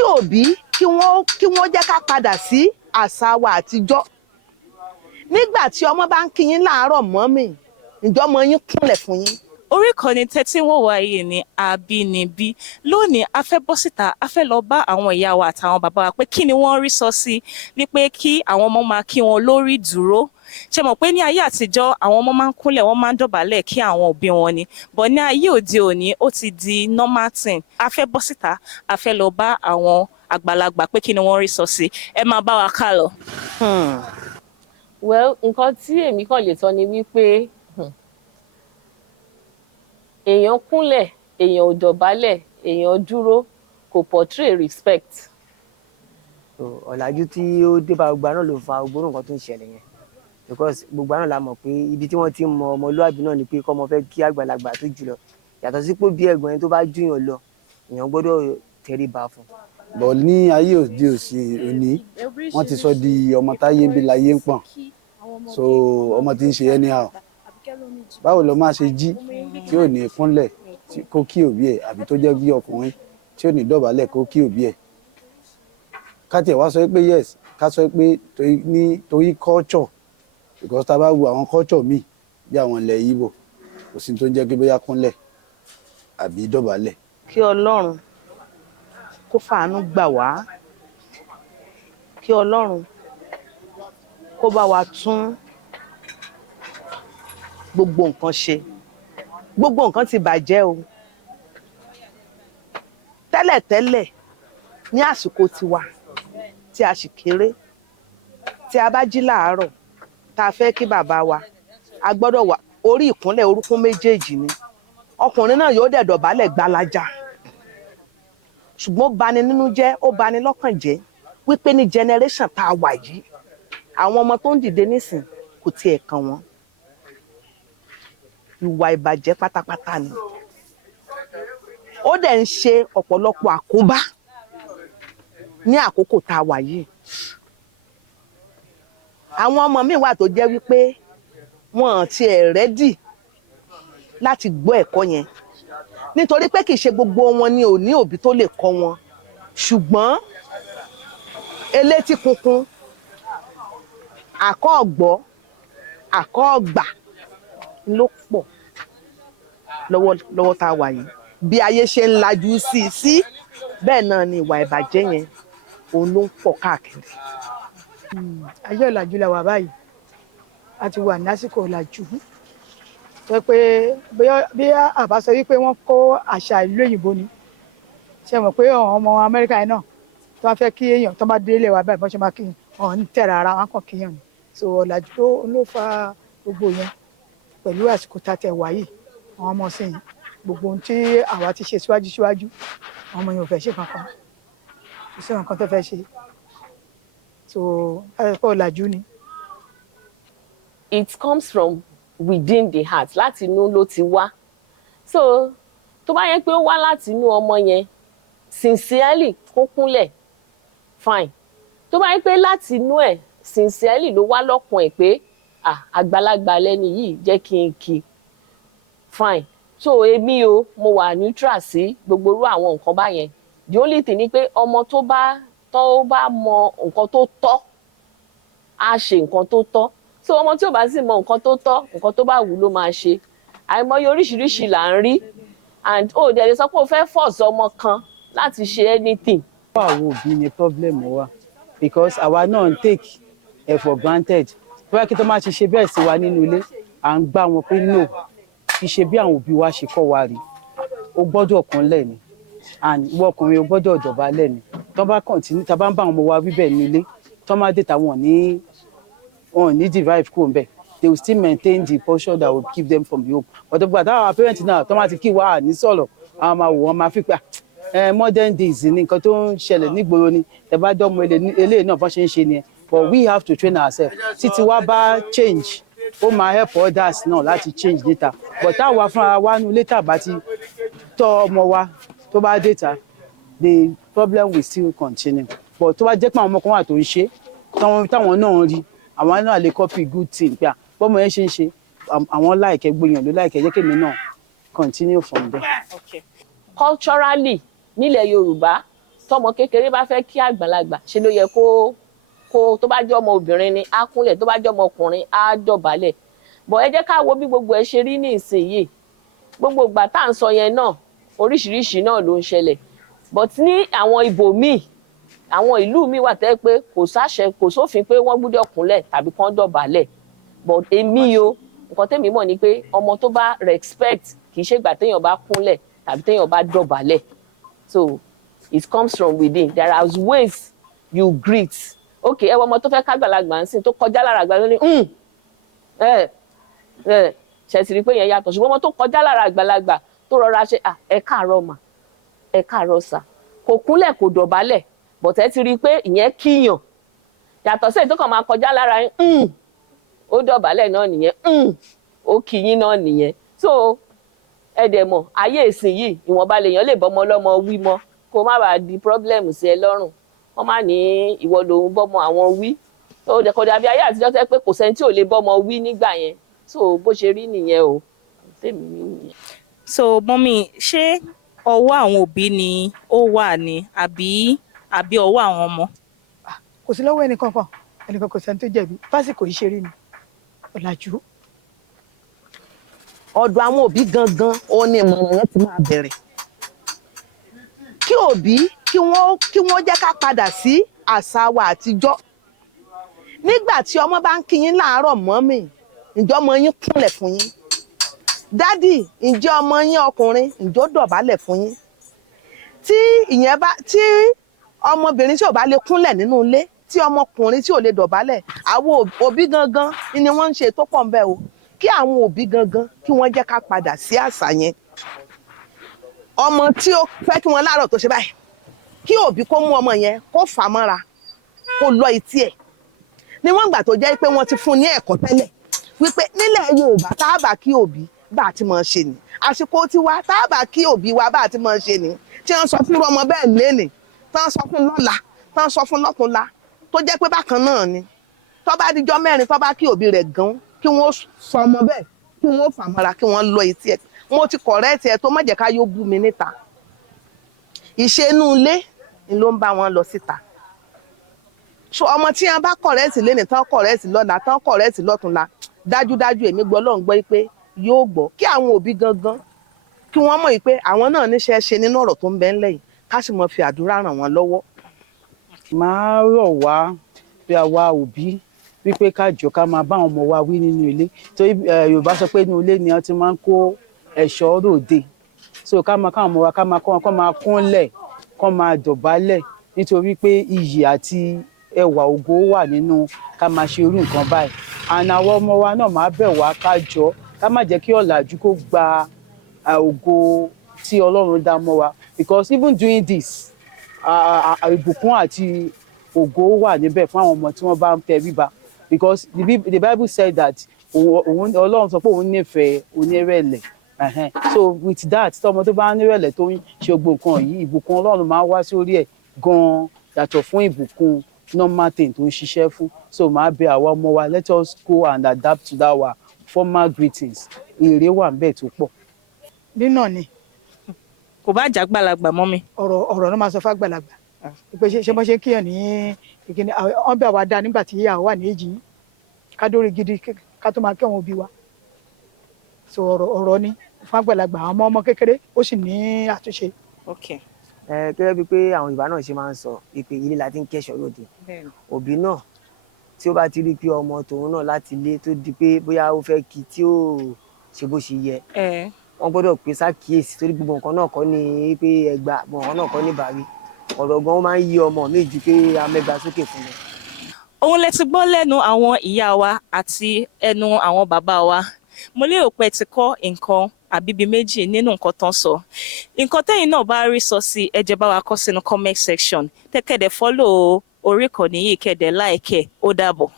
kí òbí kí wọ́n jẹ́ ká padà sí àṣà wa àtijọ́. Nígbà tí ọmọ bá ń kí yín láàárọ̀ mọ́mì, ǹjọ́ ọmọ yín kúnlẹ̀ fún yín? Orí ìkànnì tẹ́tí wò wá yìí ní Àbínibí. Lónìí a fẹ́ bọ́ síta, a fẹ́ lọ bá àwọn ìyá wa àtàwọn bàbá wa pé kí ni wọ́n rí sọ sí ní pé kí àwọn ọmọ máa kí wọn lórí dúró. Ṣé mọ̀ pé ní ayé àtijọ́ àwọn ọmọ máa ń kúnlẹ̀, wọ́n máa ń dọ̀bálẹ̀ kí àwọn òbí wọn ni. Bọ̀ ní ayé òde òní ó ti di normal thing. A fẹ́ bọ́ síta, a fẹ́ lọ bá àwọn àgbàlagbà pé kí ni wọ́n rí sọ sí. Ẹ máa bá wa ká lọ. Well, nǹkan tí èmi kàn lè sọ ni wípé èèyàn kúnlẹ̀, èèyàn ò dọ̀bálẹ̀, èèyàn dúró kò portray respect. Ọ̀làjú tí ó dé bá gbogbo náà ló fa gbogbo nǹkan tó ń ṣẹlẹ̀ yẹn, because gbogbo náà la mọ̀ pé ibi tí wọ́n ti mọ ọmọlúwàbí náà ni pé kọ́mọ fẹ́ kí àgbàlagbà tó jùlọ, yàtọ̀ sí pé bí ẹ̀gbọ́n yẹn tó bá júyàn lọ èèyàn gbọ́dọ̀ tẹríba fún. Bọ̀ ní ayé òde òní wọ́n ti sọ di ọmọ táyé ń bí láyé ń pọ̀n, so ọmọ tí ń ṣe anyhow. Báwo lọ máa ṣe jí tí ò ní kúnlẹ̀ kó kí òbí ẹ̀, àbí tó jẹ́ bí ọkùnrin tí ò ní dọ̀bálẹ̀ kó kí òbí ẹ̀? Ká tiẹ̀ wá sọ pé yes, ká sọ pé torí culture, because tá a bá wo àwọn culture míì bí àwọn ilẹ̀ Ìgbò kò sí tó ń jẹ́ pé bóyá kúnlẹ̀ àbí dọ̀bálẹ̀. Kí Ọlọ́run kó fàánú gbà wá, kí Ọlọ́run kó bá wa tún gbogbo nǹkan ṣe. Gbogbo nǹkan ti bàjẹ́ o. Tẹ́lẹ̀tẹ́lẹ̀ ní àsìkò tiwa tí a sì kéré, tí a bá jí láàárọ̀ tá a fẹ́ kí bàbá wa, a gbọ́dọ̀ wà orí ìkúnlẹ̀ orúnkún méjèèjì ni. Ọkùnrin náà yóò dẹ̀ dọ̀bálẹ̀ gbalaja. Ṣùgbọ́n ó bani nínú jẹ́, ó bani lọ́kàn jẹ́ wípé ní generation tá a wà yìí, àwọn ọmọ tó ń dìde nísìn kò tiẹ̀ kàn wọ́n. Ìwà ìbàjẹ́ pátápátá ni. Ó dẹ̀ ń ṣe ọ̀pọ̀lọpọ̀ àkóbá ní àkókò tá a wà yìí. Àwọn ọmọ míì wà tó jẹ́ wípé wọn ti ẹ̀ rẹ́dì láti gbọ́ ẹ̀kọ́ yẹn, nítorí pé kì í ṣe gbogbo wọn ni ò ní òbí tó lè kọ́ wọn. Ṣùgbọ́n elétí kunkun, àkọ́ ọ̀gbọ́, àkọ́ ọ̀gbà ló pọ̀ lọ́wọ́ tá a wà yìí. Bí ayé ṣe ń lajú sí bẹ́ẹ̀ náà ni ìwà ìbàjẹ́ yẹn òun ló ń pọ̀ káàkiri. Ayé ọ̀làjú la wà báyìí, a ti wà ní àsìkò ọ̀làjú. Sọ pé bí àbá sọ wípé wọ́n kó àṣà ìlú òyìnbó ni, ṣe mọ̀ pé àwọn ọmọ Amẹ́ríkà yẹn náà tó wá fẹ́ kí èèyàn tó bá délé wa báyìí bọ́n ṣe máa kí wọn ní tẹ̀ra ara wọn kàn kíyàn ni. So ọ̀làjú ló fa gbogbo yẹn. Pẹ̀lú àsìkò tá a tẹ̀ wá yìí, àwọn ọmọ sẹ́yìn gbogbo ohun tí àwa ti ṣe síwájú àwọn ọmọ yẹn ò fẹ́ ṣe kankan, kò sí nǹkan tó fẹ́ ṣe. So ẹ̀kọ́ ọ̀làjú ni. It comes from within the heart, láti inú ló ti wá. So tó bá yẹ pé ó wá láti inú ọmọ yẹn sincerely kó kúnlẹ̀ fine. Tó bá yẹ pé láti inú ẹ̀ sincerely ló wá lọ́kàn ẹ̀ pé àgbàlagbà lẹ́ni yìí jẹ́ kí n kí fine. So èmi o, mo wà neutral sí gbogbo irú àwọn nǹkan báyẹn. The only thing ni pé ọmọ tó bá mọ nǹkan tó tọ́ á ṣe nǹkan tó tọ́. So ọmọ tí ò bá sì mọ nǹkan tó tọ́, nǹkan tó bá wù ló máa ṣe. Àìmọye oríṣiríṣi là ń rí, and dẹ̀ lè sọ pé o fẹ́ force ọmọ kan láti ṣe anything. Àwọn òbí ni problem wa, because àwa náà ń take for granted. Bóyá kí tó máa ṣe bẹ́ẹ̀ sí wa nínú ilé, à ń gbá wọn pé no, kì í ṣe bí àwọn òbí wa ṣe kọ́ wa rí. O gbọ́dọ̀ kúnlẹ̀ ni, and ìwọ ọkùnrin o gbọ́dọ̀ dọ̀bálẹ̀ ni. Tó bá continue, tá bá ń bá àwọn ọmọ wa wí bẹ́ẹ̀ ní ilé, tó máa dé táwọn ní derive kúrò ń bẹ̀. They will still maintain the posture that will keep them from the home. But our parents now, tó máa ti kí wa ní sọ̀rọ̀, àwọn máa wò wọ́n máa fi pé modern days ni nǹkan tó ń ṣẹlẹ̀ nígboro ni. Ẹ bá dọ́mọ eléyìí náà bọ́n ṣe ń ṣe nìyẹn. But we have to train ourselves. Títí wa bá change, ó máa help others náà láti change later. But táwa fúnra wa nu later bá ti tọ́ ọmọ wa tó bá data, the problem will still continue. But tó bá jẹ́ pé àwọn ọmọ kan wà tó ń ṣe, táwọn náà rí, àwọn náà lè copy good thing pé bọ́mọ yẹn ṣe ń ṣe, àwọn láìkẹ́ gbóyàn ló láìkẹ́ jẹ́ kémi náà continue from there. Okay. Culturally nílẹ̀ Yorùbá tọmọ kékeré bá fẹ́ kí àgbàlagbà ṣe ló yẹ kó tó bá jẹ́ ọmọ obìnrin ni á kúnlẹ̀, tó bá jẹ́ ọmọ ọkùnrin á dọ̀bálẹ̀. Bọ̀ ẹ jẹ́ ká wo bí gbogbo ẹ ṣe rí ní ìsinyìí. Gbogbo ìgbà tá à ń sọ yẹn náà oríṣiríṣi náà ló ń ṣẹlẹ̀. But ní àwọn ibòmíì, àwọn ìlú míì wà tẹ́ pé kò sáṣẹ, kò sófin pé wọ́n gbọ́dọ̀ kúnlẹ̀ tàbí kán dọ̀bálẹ̀. But èmi o, nǹkan tẹ́mi mọ̀ ni pé ọmọ tó bá respect kì í ṣe ìgbà téèyàn bá kúnlẹ̀ tàbí téèyàn bá dọ̀bálẹ̀. So it comes from within. There are ways you greet. Okay, ẹ wọ ọmọ tó fẹ́ kágbàlagbà ń sìn tó kọjá lára àgbàlagbà ní ṣe ti rí pé yẹn yàtọ̀, ṣùgbọ́n ọmọ tó kọjá lára àgbàlagbà tó rọra ṣe ẹ káàárọ̀ mà, ẹ káàárọ̀ sà, kò kúnlẹ̀ kò dọ̀bálẹ̀, but ẹ ti rí pé ìyẹn kíyàn yàtọ̀ sí èyí tó kàn máa kọjá lára yín ó dọ̀bálẹ̀ náà nìyẹn ó kíyín náà nìyẹn. So ẹ dẹ̀ mọ̀ ayé ìsìn yìí ìwọ̀nba lèèyàn lè bọ́mọ ọlọ́mọ wí mọ́ kó má bàa di problem sí ẹ lọ́rùn. Wọ́n má ní ìwọ lòun bọ́mọ àwọn wí. Ó dẹ̀ kọ́ dàbí ayé àtijọ́ tẹ́ pé kò sẹ́ni tí ò lè bọ́mọ wí nígbà yẹn. So bó ṣe rí nìyẹn o, tèmi rí nìyẹn. So mọ́mí, ṣé ọwọ́ àwọn òbí ni ó wà ní àbí ọwọ́ àwọn ọmọ? Kò sí lọ́wọ́ ẹnìkankan, ẹnìkan kò sẹ́ni tó jẹ̀bi, fásitì yìí ṣe rí ni ọ̀làjú. Ọ̀dọ̀ àwọn òbí gangan ó ní ìmọ̀ràn yẹn ti máa bẹ̀rẹ̀. Kí òbí kí wọ́n jẹ́ ká padà sí àṣà wa àtijọ́. Nígbà tí ọmọ bá ń kí yín láàárọ̀ mọ́mì, ǹjọ́ ọmọ yín kúnlẹ̀ fún yín? Dádì, ǹjẹ́ ọmọ yín ọkùnrin ǹjọ́ dọ̀bálẹ̀ fún yín? Tí ọmọbìnrin tí ò bá lè kúnlẹ̀ nínú ilé, tí ọmọkùnrin tí ò lè dọ̀bálẹ̀, àwọn òbí gangan ni wọ́n ń ṣe tó pọ̀ ń bẹ o. Kí àwọn òbí gangan kí wọ́n jẹ́ ká padà sí àṣà yẹn. Ọmọ tí ó fẹ́ kí wọ́n láàárọ̀ tó ṣe báyìí, kí òbí kó mú ọmọ yẹn kó fà mọ́ra kó lọ etí ẹ̀. Níwọ̀n ìgbà tó jẹ́ pé wọ́n ti fún ní ẹ̀kọ́ tẹ́lẹ̀ wípé nílẹ̀ Yorùbá tá a bá kí òbí bá a ti máa ṣe ni, àsìkò tiwa tá a bá kí òbí wa bá a ti máa ṣe ni, tí wọ́n sọ fún ọmọ bẹ́ẹ̀ lénìí, tí wọ́n sọ fún lọ́la, tí wọ́n sọ fún lọ́túnla, tó jẹ́ pé bákan náà ni. Tó bá dijọ́ mẹ́rin tó bá kí òbí rẹ̀ gan, kí wọ́n sọ ọmọ bẹ́ẹ̀, kí wọ́n fà mọ́ra, kí wọ́n lọ etí ẹ̀. Mo ti kọ̀rẹ́ẹ̀tì ẹ̀ tó má jẹ́ ká yóò bú mi níta. Ìṣe inú ilé ni ló ń bá wọn lọ síta. So ọmọ tí wọn bá kọ̀rẹ́ẹ̀tì lénìí, tán kọ̀rẹ́ẹ̀tì lọ́la, tán kọ̀rẹ́ẹ̀tì lọ́túnla, dájúdájú èmi gbọ́ lọ́n gbọ́ pé yóò gbọ́. Kí àwọn òbí gangan kí wọ́n mọ̀ pé àwọn náà níṣẹ́ ṣe nínú ọ̀rọ̀ tó ń bẹ ńlẹ̀ yìí, ká sì mọ̀ fi àdúrà ràn wọ́n lọ́wọ́. Máa rọ̀ wá bí àwa òbí wípé ká jọ ká máa bá àwọn ọmọ wa wí nínú ilé, torí Yorùbá sọ pé inú ilé ni wọ́n ti máa ń kó ẹ̀ṣọ́ ròde. So ká máa káwọn ọmọ wa ká máa kọ́ wọn kó máa kúnlẹ̀, kó máa dọ̀bálẹ̀, nítorí pé iyì àti ẹwà ògo wà nínú ká máa ṣe irú nǹkan báyìí. And àwọn ọmọ wa náà máa bẹ̀ wá ká jọ ká má jẹ́ kí ọ̀làjú kó gba ògo tí Ọlọ́run dá mọ́ wa, because even doing this ìbùkún àti ògo wà níbẹ̀ fún àwọn ọmọ tí wọ́n bá ń tẹríba, because the Bible said that Ọlọ́run sọ pé òun nífẹ̀ẹ́ onírẹ̀lẹ̀. So with that, tọmọ tó bá nírẹ̀lẹ̀ tó ń ṣe gbogbo nǹkan yìí, ìbùkún Ọlọ́run máa ń wá sórí ẹ̀ gan-an yàtọ̀ fún ìbùkún normal thing tó ń ṣiṣẹ́ fún. So máa bẹ̀ àwa ọmọ wa, let us go and adapt to that our formal greetings. Èrè wà níbẹ̀ tó pọ̀. Nínà ni. Kò bá jà gbàlagbà mọ́mí. Ọ̀rọ̀ náà máa sọ fágbàlagbà. Pé ṣe mọ́ ṣe kíyàn ní ìkíni wọ́n bẹ̀ wá dá nígbà tí ìyàwó wà ní èjì yín. Ká dórí gidi ká tó máa kí àwọn òbí wa. So ọ̀rọ̀ ni fágbàlagbà, àwọn ọmọ kékeré ó sì ní àtúnṣe. Okay. Gẹ́gẹ́ bíi pé àwọn Yorùbá náà ṣe máa ń sọ ìpè ilé la ti ń kẹ́ṣọ̀ọ́ lóde. Òbí náà tí ó bá ti rí pé ọmọ tòun náà láti ilé tó di pé bóyá ó fẹ́ kí tí ó ṣe bó ṣe yẹ, wọ́n gbọ́dọ̀ pè sákìyèsí, torí gbogbo nǹkan náà kọ́ ni pé ẹgbà, gbogbo nǹkan náà kọ́ ní bàrí. Ọ̀rọ̀ gan ó máa ń yí ọmọ méjì pé amẹ́gbà sókè fún wọn. Òun lẹ ti gbọ́ lẹ́nu àwọn ìyá wa àti ẹnu àwọn bàbá wa. Mo lérò pé ẹ ti kọ́ nǹkan àbíbi méjì nínú nǹkan tán sọ. Nǹkan tẹ́yìn náà bá rí sọ sí, ẹ jẹ́ bá wa kọ sínú comment section. Tẹ́kẹ̀dẹ̀ follow orí ìkànnì yìí, kẹ̀dẹ̀ like ẹ̀. Ó dàbọ̀.